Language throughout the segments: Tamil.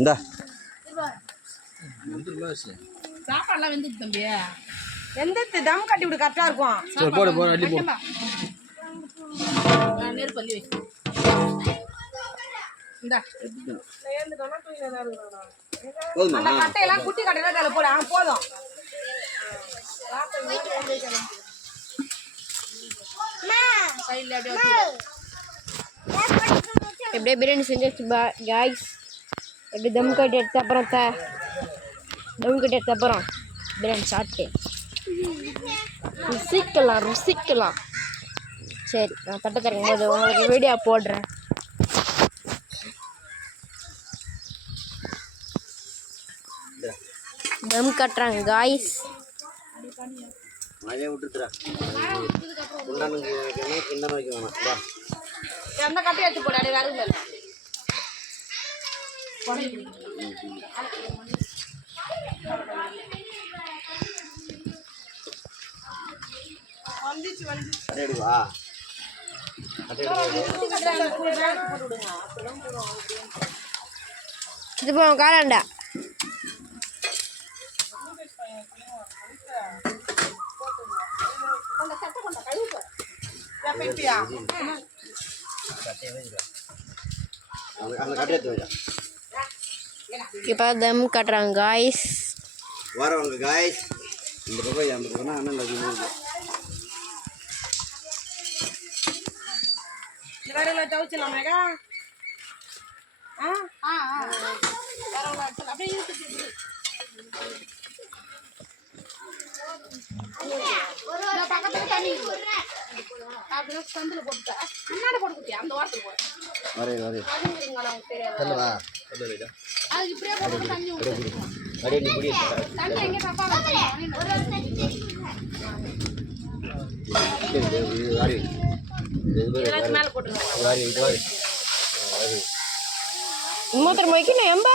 இந்தா சாப்பாடுலாம் வெந்துது தம்பி. வெந்தது தம் கட்டி விடு கரெக்டா இருக்கும். சரி போடு போடு அள்ளி போடு. நெருப்பு பள்ளி வை. இந்தா போதுமா? அந்த கட்டையெல்லாம் குட்டி கட்டையெல்லாம் அதில் போடு. போதும். எப்படியே பிரியாணி செஞ்சாச்சு காய்ஸ். எப்படி தம் கட்டி எடுத்த அப்புறம் தம் கட்டி எடுத்த அப்புறம் பிரியாணி சாப்பிட்டு ருசிக்கலாம். சரி, நான் தட்டை திறக்கும் போது உங்களுக்கு வீடியோ போடுறேன். தம் கட்டுறாங்க காய்ஸ். மழையை விட்டுறா. குண்டானுக்கு வைக்கணும், கிண்ணம் வைக்க வேணாம். அந்த கட்டையை எடுத்து போடு. அப்படியே வேறு இல்லை. எடுவா இது போ காலாண்டா. இப்போ தம் கட்டுறாங்க காய்ஸ். வரவங்க காய்ஸ். இந்த பக்கம் 50 ரூபா அண்ணன் அதிகமாக வேற தவிச்சலாமேக்கா. சந்தில போட்டு அண்ணாட போட்டு குட்டி அந்த வாரத்துக்கு போய் வரே அது இப்படியே போட்டு தண்ணி தண்ணி எங்க தப்பா மேல போட்டுருவாங்க. மூத்தர் வைக்கணும் எம்ப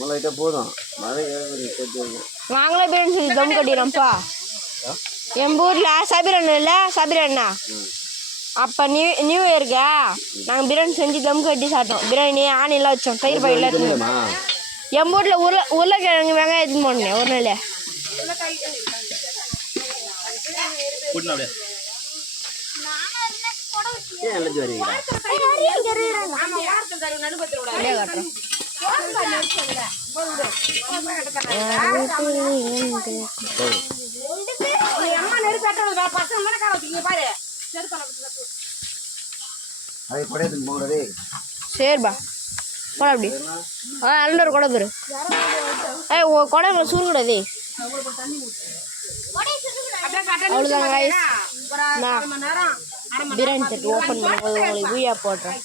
மழை போதும். மழை நாங்களே பிரியாணி செஞ்சு தம் கட்டிடுறோம்ப்பா. எங்கள் ஊரில் சபீரண்ணா இல்லை, சபீரண்ணா அப்போ நியூ இயருக்கு நாங்கள் பிரியாணி செஞ்சு தம் கட்டி சாப்பிட்டோம். பிரியாணி ஆணிலாம் வச்சோம், தயிர் பாயிலாம் எடுத்துனோம். எங்கள் வீட்டில் உருளைக்கிழங்கு வெங்காயம் எடுத்துன்னு போனேன் ஒரு நாள். சரிப்பா கொடை அப்படி நல்ல ஒரு கொடை பேரு. கொடை சூறு கூடாது. அவ்வளோதான் காய்ஸ். நான் பிரியாணி தட்டு ஓப்பன் பண்ணும்போது உங்களுக்கு வீடியோ போடுறேன்.